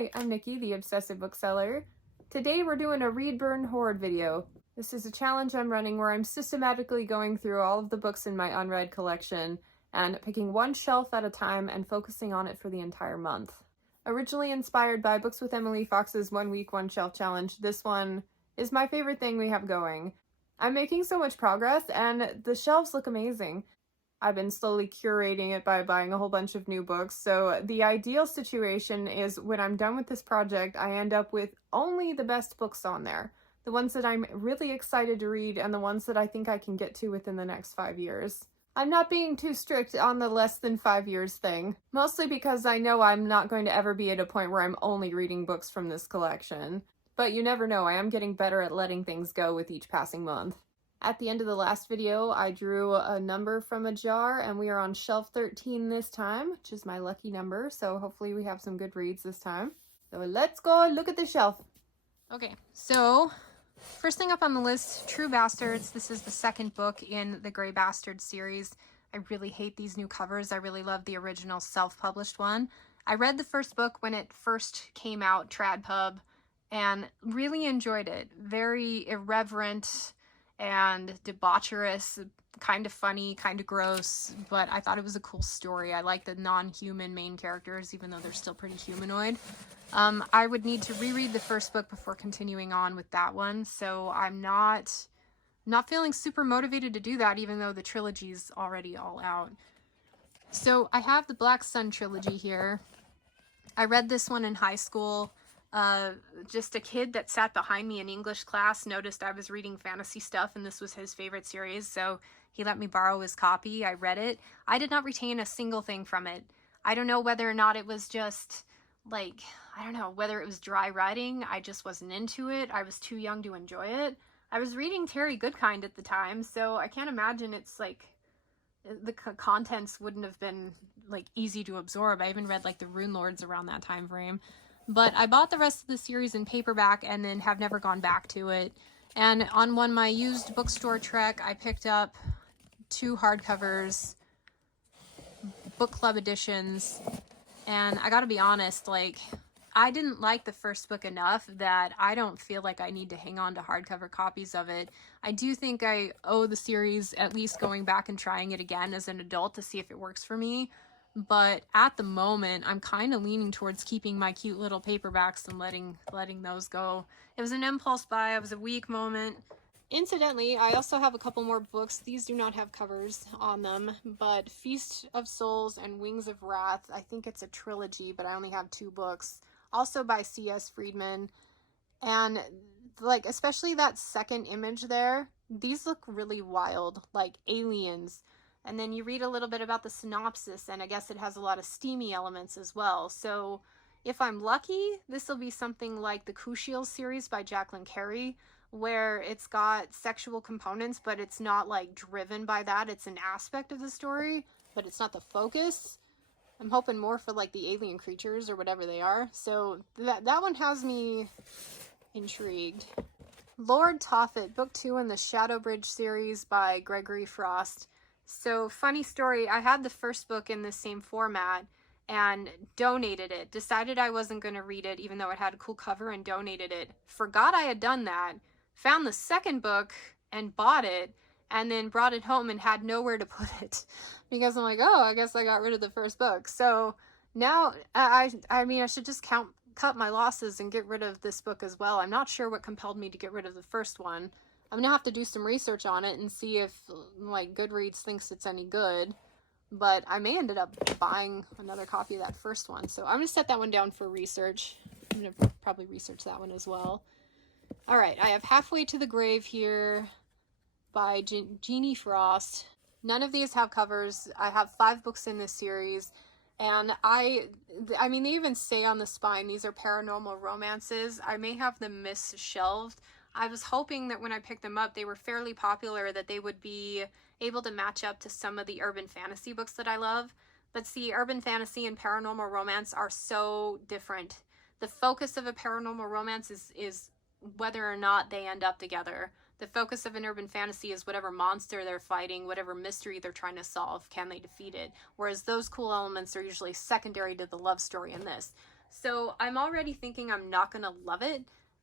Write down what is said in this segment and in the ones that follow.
Hi, I'm Nikki, the Obsessive Bookseller. Today we're doing a Read, Burn, Hoard video. This is a challenge I'm running where I'm systematically going through all of the books in my unread collection and picking one shelf at a time and focusing on it for the entire month. Originally inspired by Books with Emily Fox's 1 Week, 1 Shelf challenge, this one is my favorite thing we have going. I'm making so much progress and the shelves look amazing. I've been slowly curating it by buying a whole bunch of new books, so the ideal situation is when I'm done with this project, I end up with only the best books on there. The ones that I'm really excited to read and the ones that I think I can get to within the next 5 years. I'm not being too strict on the less than 5 years thing, mostly because I know I'm not going to ever be at a point where I'm only reading books from this collection. But you never know, I am getting better at letting things go with each passing month. At the end of the last video, I drew a number from a jar, and we are on shelf 13 this time, which is my lucky number, so hopefully we have some good reads this time. So let's go look at the shelf. Okay, so first thing up on the list, True Bastards. This is the second book in the Grey Bastard series. I really hate these new covers. I really love the original self-published one. I read the first book when it first came out, Trad Pub, and really enjoyed it. Very irreverent and debaucherous, kind of funny, kind of gross, but I thought it was a cool story. I like the non-human main characters, even though they're still pretty humanoid. I would need to reread the first book before continuing on with that one, so I'm not feeling super motivated to do that, even though the trilogy's already all out. So I have the Black Sun trilogy here. I read this one in high school. Just a kid that sat behind me in English class noticed I was reading fantasy stuff and this was his favorite series, so he let me borrow his copy. I read it. I did not retain a single thing from it. I don't know whether or not it was just like, I don't know whether it was dry writing. I just wasn't into it. I was too young to enjoy it. I was reading Terry Goodkind at the time, so I can't imagine it's like the contents wouldn't have been like easy to absorb. I even read like the Rune Lords around that time frame. But I bought the rest of the series in paperback and then have never gone back to it. And on my used bookstore trek, I picked up 2 hardcovers, book club editions, and I gotta be honest, like, I didn't like the first book enough that I don't feel like I need to hang on to hardcover copies of it. I do think I owe the series at least going back and trying it again as an adult to see if it works for me. But at the moment, I'm kind of leaning towards keeping my cute little paperbacks and letting those go. It was an impulse buy. It was a weak moment. Incidentally, I also have a couple more books. These do not have covers on them, but Feast of Souls and Wings of Wrath. I think it's a trilogy, but I only have 2 books. Also by C.S. Friedman. And like, especially that second image there, these look really wild, like aliens. And then you read a little bit about the synopsis, and I guess it has a lot of steamy elements as well. So if I'm lucky, this will be something like the Kushiel series by Jacqueline Carey, where it's got sexual components, but it's not like driven by that. It's an aspect of the story, but it's not the focus. I'm hoping more for like the alien creatures or whatever they are. So that one has me intrigued. Lord Tophet, book 2 in the Shadowbridge series by Gregory Frost. So, funny story, I had the first book in the same format and donated it. Decided I wasn't going to read it even though it had a cool cover, and donated it. Forgot I had done that. Found the second book and bought it, and then brought it home and had nowhere to put it. Because I'm like, oh, I guess I got rid of the first book. So now, I mean, I should just cut my losses and get rid of this book as well. I'm not sure what compelled me to get rid of the first one. I'm gonna have to do some research on it and see if like Goodreads thinks it's any good, but I may end up buying another copy of that first one. So I'm gonna set that one down for research. I'm gonna probably research that one as well. All right, I have Halfway to the Grave here by Jeannie Frost. None of these have covers. I have 5 books in this series, and I mean, they even say on the spine these are paranormal romances. I may have them misshelved. I was hoping that when I picked them up, they were fairly popular, that they would be able to match up to some of the urban fantasy books that I love. But see, urban fantasy and paranormal romance are so different. The focus of a paranormal romance is whether or not they end up together. The focus of an urban fantasy is whatever monster they're fighting, whatever mystery they're trying to solve, can they defeat it? Whereas those cool elements are usually secondary to the love story in this. So I'm already thinking I'm not gonna love it,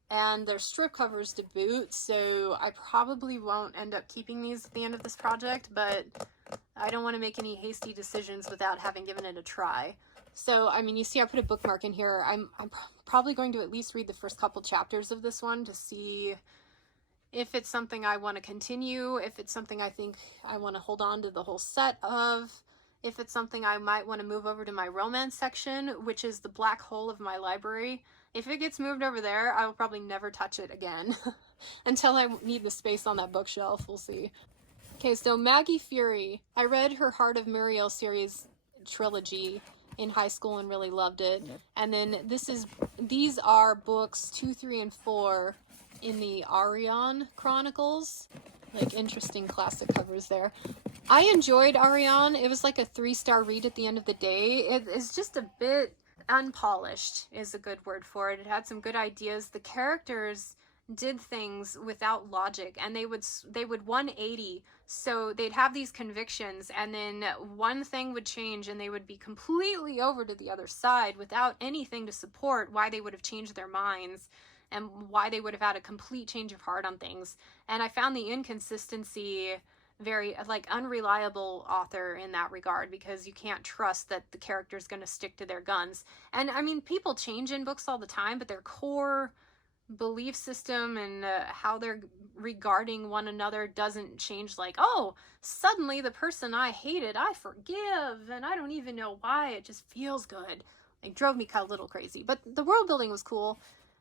and they're strip covers to boot, so I probably won't end up keeping these at the end of this project, but I don't want to make any hasty decisions without having given it a try. So, I mean, you see I put a bookmark in here. I'm probably going to at least read the first couple chapters of this one to see if it's something I want to continue, if it's something I think I want to hold on to the whole set of, if it's something I might want to move over to my romance section, which is the black hole of my library. If it gets moved over there, I will probably never touch it again until I need the space on that bookshelf. We'll see. Okay, so Maggie Fury. I read her Heart of Muriel series trilogy in high school and really loved it. Yep. And then these are books 2, 3, and 4 in the Ariane Chronicles. Like, interesting classic covers there. I enjoyed Ariane. It was like a 3-star read at the end of the day. It is just a bit unpolished is a good word for it. It had some good ideas. The characters did things without logic, and they would 180. So they'd have these convictions, and then one thing would change and they would be completely over to the other side without anything to support why they would have changed their minds and why they would have had a complete change of heart on things. And I found the inconsistency very, like, unreliable author in that regard, because you can't trust that the character's going to stick to their guns. And I mean, people change in books all the time, but their core belief system and how they're regarding one another doesn't change. Like, oh, suddenly the person I hated I forgive, and I don't even know why. It just feels good. It drove me a little crazy, but the world building was cool.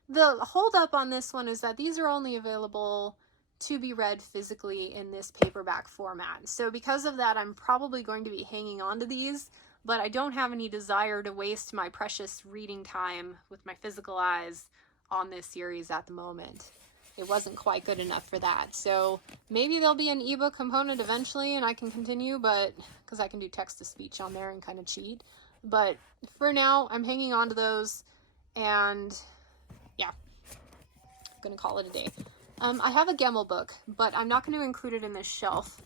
The hold up on this one is that these are only available to be read physically in this paperback format. So because of that, I'm probably going to be hanging on to these, but I don't have any desire to waste my precious reading time with my physical eyes on this series at the moment. It wasn't quite good enough for that. So maybe there'll be an ebook component eventually and I can continue, but because I can do text to speech on there and kind of cheat. But for now, I'm hanging on to those, and yeah, I'm gonna call it a day. I have a Gemmel book, but I'm not going to include it in this shelf.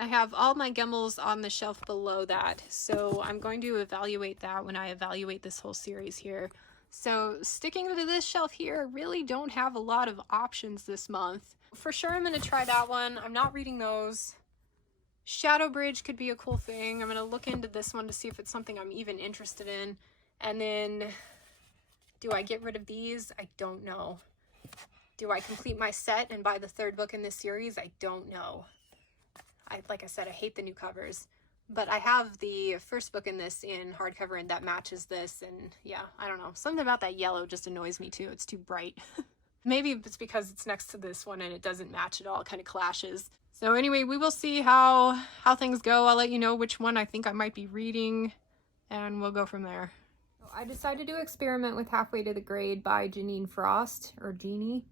I have all my Gemmels on the shelf below that, so I'm going to evaluate that when I evaluate this whole series here. So sticking to this shelf here, I really don't have a lot of options this month. For sure I'm going to try that one. I'm not reading those. Shadow Bridge could be a cool thing. I'm going to look into this one to see if it's something I'm even interested in. And then, do I get rid of these? I don't know. Do I complete my set and buy the third book in this series? I don't know. Like I said, I hate the new covers. But I have the first book in this in hardcover, and that matches this. And yeah, I don't know. Something about that yellow just annoys me too. It's too bright. Maybe it's because it's next to this one and it doesn't match at all. It kind of clashes. So anyway, we will see how things go. I'll let you know which one I think I might be reading, and we'll go from there. I decided to experiment with Halfway to the Grade by Janine Frost, or Jeannie.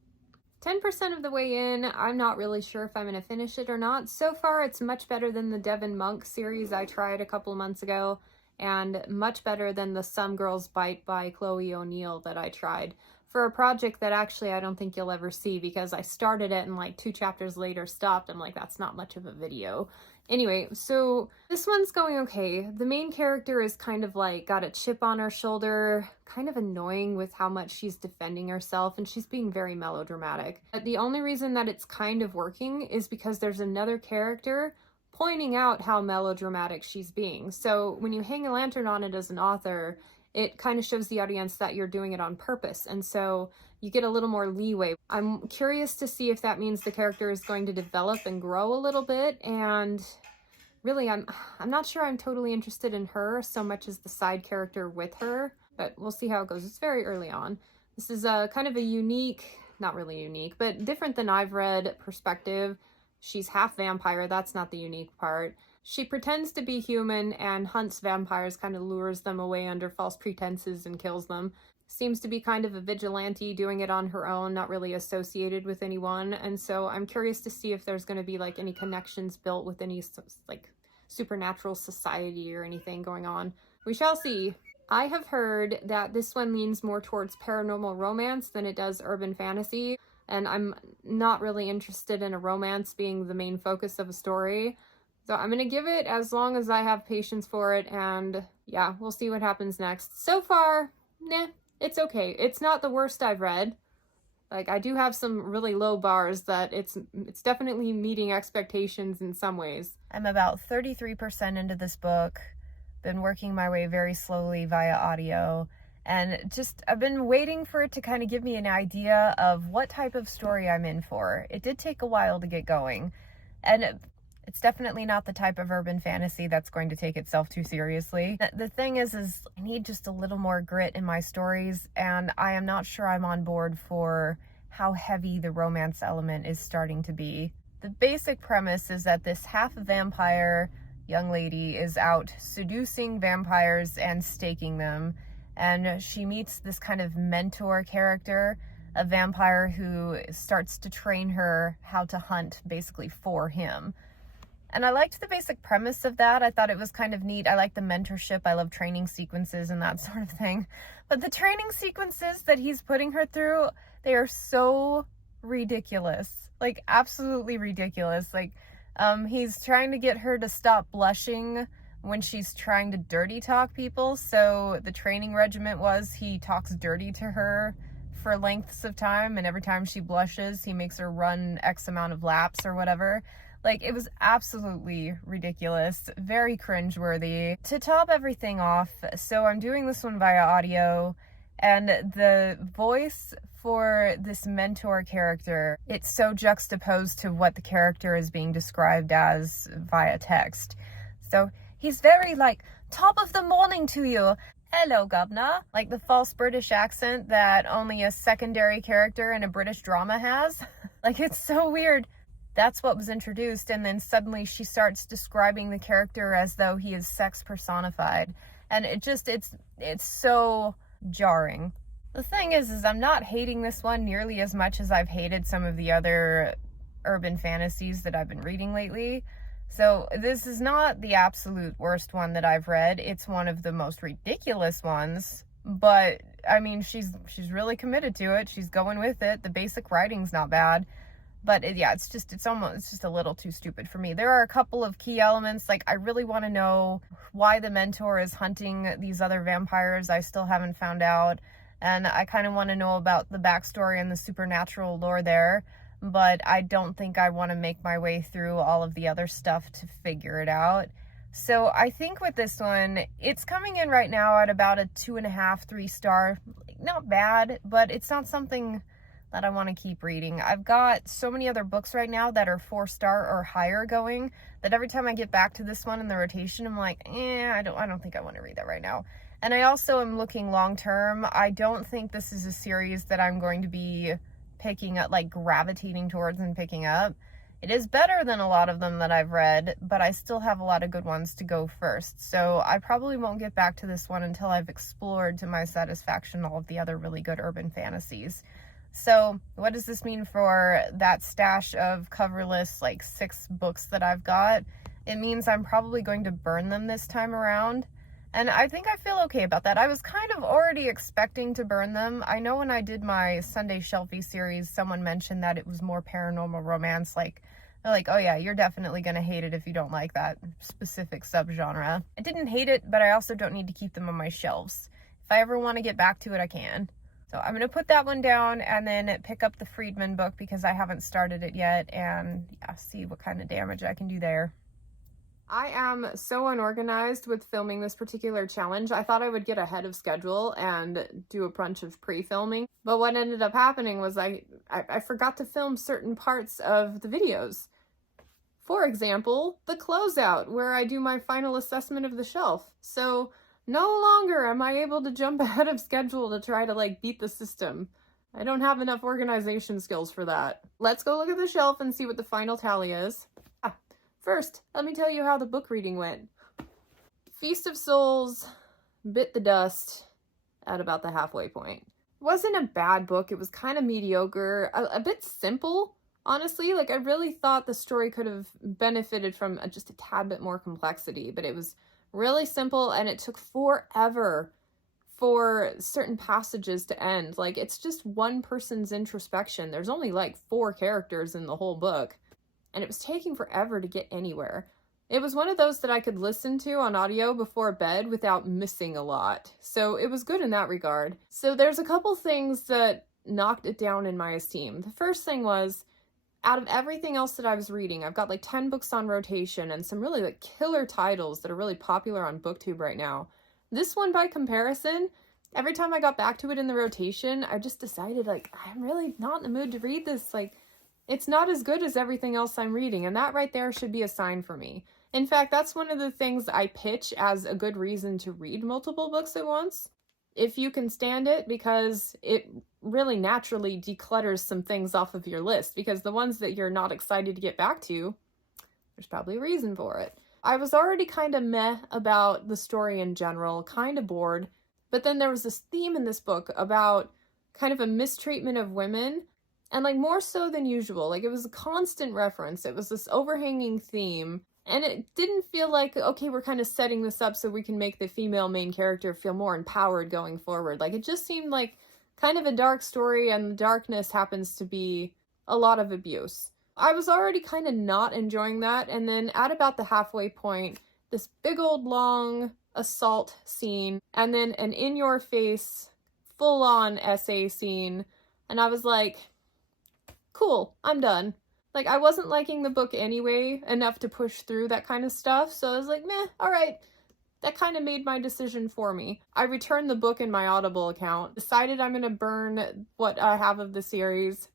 10% of the way in, I'm not really sure if I'm going to finish it or not. So far, it's much better than the Devon Monk series I tried a couple of months ago, and much better than the Some Girls Bite by Chloe O'Neill that I tried, for a project that actually I don't think you'll ever see, because I started it and like 2 chapters later stopped. I'm like, that's not much of a video. Anyway, so this one's going okay. The main character is kind of like got a chip on her shoulder, kind of annoying with how much she's defending herself, and she's being very melodramatic. But the only reason that it's kind of working is because there's another character pointing out how melodramatic she's being. So when you hang a lantern on it as an author, it kind of shows the audience that you're doing it on purpose, and so you get a little more leeway. I'm curious to see if that means the character is going to develop and grow a little bit, and really I'm not sure I'm totally interested in her so much as the side character with her, but we'll see how it goes. It's very early on. This is a kind of a unique, not really unique, but different than I've read perspective. She's half vampire, that's not the unique part. She pretends to be human and hunts vampires, kind of lures them away under false pretenses and kills them. Seems to be kind of a vigilante, doing it on her own, not really associated with anyone. And so I'm curious to see if there's going to be like any connections built with any like supernatural society or anything going on. We shall see. I have heard that this one leans more towards paranormal romance than it does urban fantasy. And I'm not really interested in a romance being the main focus of a story. So I'm going to give it as long as I have patience for it, and yeah, we'll see what happens next. So far, nah, it's okay. It's not the worst I've read. Like, I do have some really low bars that it's definitely meeting expectations in some ways. I'm about 33% into this book, been working my way very slowly via audio, and just I've been waiting for it to kind of give me an idea of what type of story I'm in for. It did take a while to get going, and it's definitely not the type of urban fantasy that's going to take itself too seriously. The thing is I need just a little more grit in my stories, and I am not sure I'm on board for how heavy the romance element is starting to be. The basic premise is that this half-vampire young lady is out seducing vampires and staking them, and she meets this kind of mentor character, a vampire who starts to train her how to hunt basically for him. And I liked the basic premise of that. I thought it was kind of neat. I like the mentorship. I love training sequences and that sort of thing. But the training sequences that he's putting her through, they are so ridiculous. Like, absolutely ridiculous. Like, he's trying to get her to stop blushing when she's trying to dirty talk people. So the training regiment was he talks dirty to her for lengths of time, and every time she blushes, he makes her run X amount of laps or whatever. Like, it was absolutely ridiculous, very cringeworthy. To top everything off, so I'm doing this one via audio, and the voice for this mentor character, it's so juxtaposed to what the character is being described as via text. So he's very like, top of the morning to you. Hello, governor. Like the false British accent that only a secondary character in a British drama has. Like, it's so weird. That's what was introduced, and then suddenly she starts describing the character as though he is sex personified. And it's so jarring. The thing is I'm not hating this one nearly as much as I've hated some of the other urban fantasies that I've been reading lately. So this is not the absolute worst one that I've read. It's one of the most ridiculous ones, but I mean, she's really committed to it. She's going with it. The basic writing's not bad. But it's just a little too stupid for me. There are a couple of key elements. Like, I really want to know why the mentor is hunting these other vampires. I still haven't found out. And I kind of want to know about the backstory and the supernatural lore there. But I don't think I want to make my way through all of the other stuff to figure it out. So I think with this one, it's coming in right now at about a 2.5, 3 star. Not bad, but it's not something that I want to keep reading. I've got so many other books right now that are 4-star or higher going that every time I get back to this one in the rotation, I'm like, I don't think I want to read that right now. And I also am looking long term. I don't think this is a series that I'm going to be picking up, like gravitating towards and picking up. It is better than a lot of them that I've read, but I still have a lot of good ones to go first. So I probably won't get back to this one until I've explored to my satisfaction all of the other really good urban fantasies. So what does this mean for that stash of coverless, like 6 books that I've got? It means I'm probably going to burn them this time around. And I think I feel okay about that. I was kind of already expecting to burn them. I know when I did my Sunday Shelfie series, someone mentioned that it was more paranormal romance. Like, they're like, oh yeah, you're definitely going to hate it if you don't like that specific subgenre. I didn't hate it, but I also don't need to keep them on my shelves. If I ever want to get back to it, I can. So I'm going to put that one down and then pick up the Friedman book because I haven't started it yet, and see what kind of damage I can do there. I am so unorganized with filming this particular challenge. I thought I would get ahead of schedule and do a bunch of pre-filming, but what ended up happening was I forgot to film certain parts of the videos. For example, the closeout, where I do my final assessment of the shelf. So no longer am I able to jump ahead of schedule to try to like beat the system. I don't have enough organization skills for that. Let's go look at the shelf and see what the final tally is. First, let me tell you how the book reading went. Feast of Souls bit the dust at about the halfway point. It wasn't a bad book. It was kind of mediocre, a bit simple, honestly. Like, I really thought the story could have benefited from just a tad bit more complexity, but it was really simple, and it took forever for certain passages to end. Like, it's just one person's introspection. There's only like 4 characters in the whole book, and it was taking forever to get anywhere. It was one of those that I could listen to on audio before bed without missing a lot. So it was good in that regard. So there's a couple things that knocked it down in my esteem. The first thing was, out of everything else that I was reading, I've got like 10 books on rotation and some really like killer titles that are really popular on BookTube right now. This one, by comparison, every time I got back to it in the rotation, I just decided like, I'm really not in the mood to read this. Like, it's not as good as everything else I'm reading, and that right there should be a sign for me. In fact, that's one of the things I pitch as a good reason to read multiple books at once, if you can stand it, because it really naturally declutters some things off of your list, because the ones that you're not excited to get back to, there's probably a reason for it. I was already kind of meh about the story in general, kind of bored, but then there was this theme in this book about kind of a mistreatment of women, and like more so than usual. Like, it was a constant reference. It was this overhanging theme, and it didn't feel like, okay, we're kind of setting this up so we can make the female main character feel more empowered going forward. Like, it just seemed like kind of a dark story, and the darkness happens to be a lot of abuse. I was already kind of not enjoying that, and then at about the halfway point, this big old long assault scene, and then an in-your-face, full-on essay scene, and I was like, cool, I'm done. Like, I wasn't liking the book anyway enough to push through that kind of stuff, so I was like, meh, alright. That kind of made my decision for me. I returned the book in my Audible account, decided I'm gonna burn what I have of the series,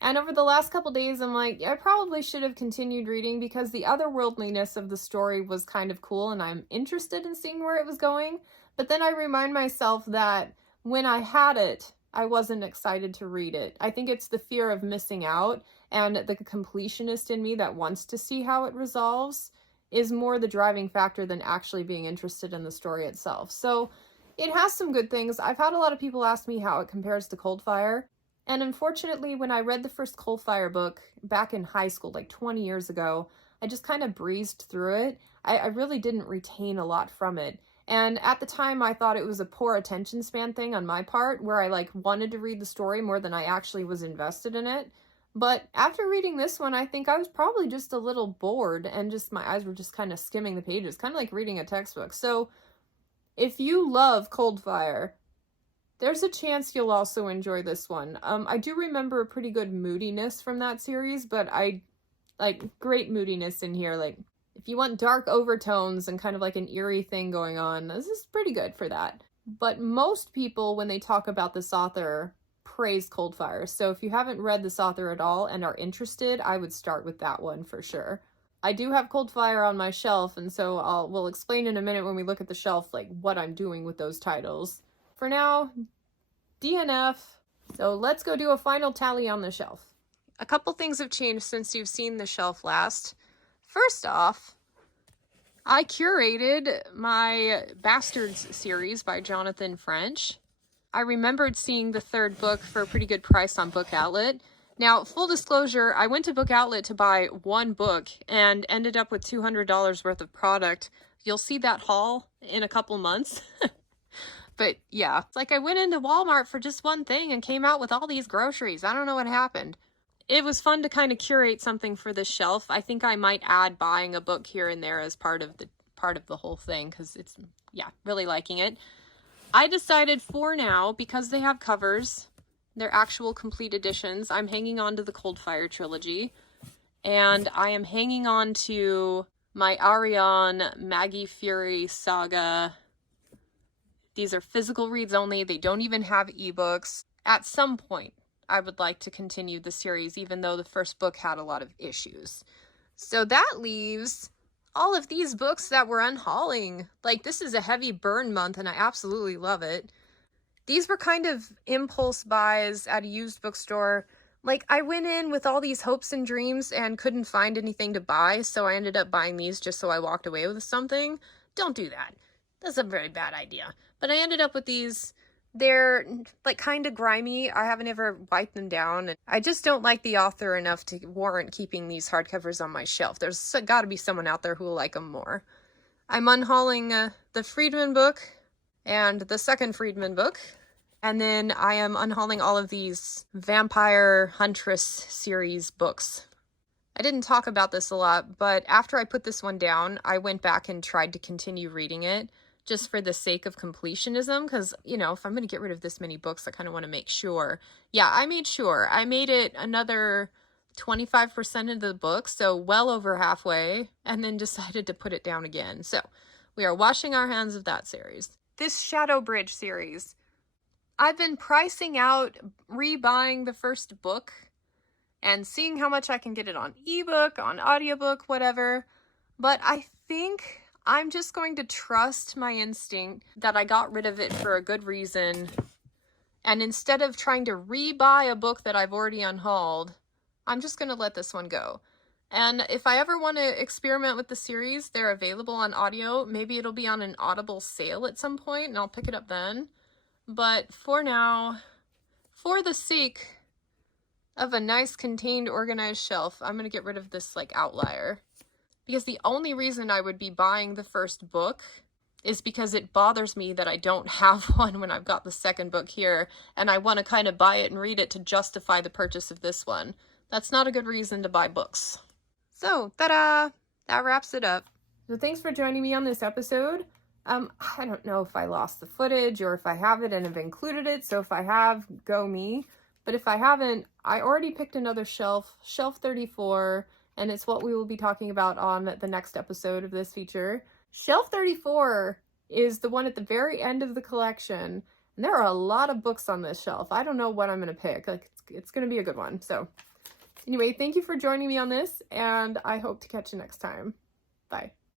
and over the last couple days, I'm like, I probably should have continued reading because the otherworldliness of the story was kind of cool, and I'm interested in seeing where it was going, but then I remind myself that when I had it, I wasn't excited to read it. I think it's the fear of missing out, and the completionist in me that wants to see how it resolves is more the driving factor than actually being interested in the story itself. So it has some good things. I've had a lot of people ask me how it compares to Coldfire, and unfortunately, when I read the first Coldfire book back in high school, like 20 years ago, I just kind of breezed through it. I really didn't retain a lot from it. And at the time, I thought it was a poor attention span thing on my part, where I like wanted to read the story more than I actually was invested in it. But after reading this one, I think I was probably just a little bored, and just my eyes were just kind of skimming the pages, kind of like reading a textbook. So if you love Coldfire, there's a chance you'll also enjoy this one. I do remember a pretty good moodiness from that series, but I like great moodiness in here. Like, if you want dark overtones and kind of like an eerie thing going on, this is pretty good for that. But most people, when they talk about this author, praise Coldfire. So if you haven't read this author at all and are interested, I would start with that one for sure. I do have Coldfire on my shelf, and so we'll explain in a minute when we look at the shelf like what I'm doing with those titles. For now, DNF. So let's go do a final tally on the shelf. A couple things have changed since you've seen the shelf last. First off, I curated my Bastards series by Jonathan French. I remembered seeing the third book for a pretty good price on Book Outlet. Now, full disclosure, I went to Book Outlet to buy one book and ended up with $200 worth of product. You'll see that haul in a couple months. But yeah, it's like I went into Walmart for just one thing and came out with all these groceries. I don't know what happened. It was fun to kind of curate something for this shelf. I think I might add buying a book here and there as part of the whole thing, because it's, yeah, really liking it. I decided for now, because they have covers, they're actual complete editions, I'm hanging on to the Coldfire trilogy, and I am hanging on to my Ariane Maggie Fury saga. These are physical reads only. They don't even have ebooks. At some point, I would like to continue the series, even though the first book had a lot of issues. So that leaves all of these books that we're unhauling. Like, this is a heavy burn month, and I absolutely love it. These were kind of impulse buys at a used bookstore. Like, I went in with all these hopes and dreams and couldn't find anything to buy, so I ended up buying these just so I walked away with something. Don't do that. That's a very bad idea. But I ended up with these. They're like kind of grimy. I haven't ever wiped them down. I just don't like the author enough to warrant keeping these hardcovers on my shelf. There's got to be someone out there who will like them more. I'm unhauling the Friedman book and the second Friedman book. And then I am unhauling all of these Vampire Huntress series books. I didn't talk about this a lot, but after I put this one down, I went back and tried to continue reading it just for the sake of completionism, because, you know, if I'm going to get rid of this many books, I kind of want to make sure. Yeah, I made sure. I made it another 25% of the book, so well over halfway, and then decided to put it down again. So we are washing our hands of that series. This Shadow Bridge series, I've been pricing out rebuying the first book and seeing how much I can get it on ebook, on audiobook, whatever. But I think I'm just going to trust my instinct that I got rid of it for a good reason. And instead of trying to rebuy a book that I've already unhauled, I'm just going to let this one go. And if I ever want to experiment with the series, they're available on audio. Maybe it'll be on an Audible sale at some point and I'll pick it up then. But for now, for the sake of a nice, contained, organized shelf, I'm going to get rid of this like outlier. Because the only reason I would be buying the first book is because it bothers me that I don't have one when I've got the second book here, and I want to kind of buy it and read it to justify the purchase of this one. That's not a good reason to buy books. So, ta-da! That wraps it up. So thanks for joining me on this episode. I don't know if I lost the footage or if I have it and have included it, so if I have, go me. But if I haven't, I already picked another shelf, shelf 34, and it's what we will be talking about on the next episode of this feature. Shelf 34 is the one at the very end of the collection, and there are a lot of books on this shelf. I don't know what I'm going to pick. Like, it's going to be a good one. So anyway, thank you for joining me on this, and I hope to catch you next time. Bye.